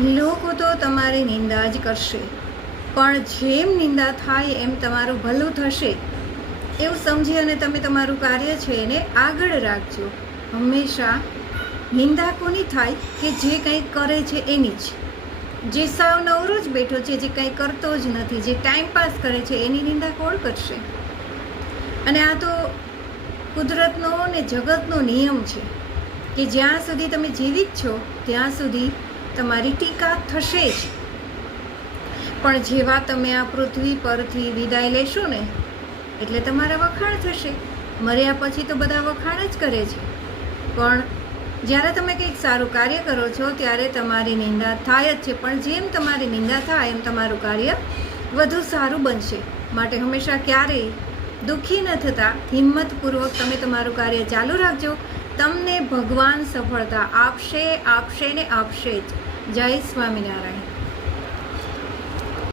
લોકો તો તમારી નિંદા જ કરશે, પણ જેમ નિંદા થાય એમ તમારું ભલું થશે એવું સમજી અને તમે તમારું કાર્ય છે એને આગળ રાખજો. હંમેશા નિંદા કોની થાય કે જે કંઈ કરે છે એની જ. જે સાવ નવરો જ બેઠો છે, જે કંઈ કરતો જ નથી, જે ટાઈમ પાસ કરે છે, એની નિંદા કોણ કરશે? અને આ તો કુદરતનો ને જગતનો નિયમ છે કે જ્યાં સુધી તમે જીવિત છો ત્યાં સુધી તમારી ટીકા થશે જ. પણ જેવા તમે આ પૃથ્વી પરથી વિદાય લેશો ને એટલે તમારા વખાણ થશે. મર્યા પછી તો બધા વખાણ જ કરે છે, પણ જ્યારે તમે કંઈક સારું કાર્ય કરો છો ત્યારે તમારી નિંદા થાય જ છે. પણ જેમ તમારી નિંદા થાય એમ તમારું કાર્ય વધુ સારું બનશે. માટે હંમેશા ક્યારેય દુઃખી ન થતા હિંમતપૂર્વક તમે તમારું કાર્ય ચાલુ રાખજો. તમને ભગવાન સફળતા આપશે, આપશે ને આપશે જ. જય સ્વામિનારાયણ.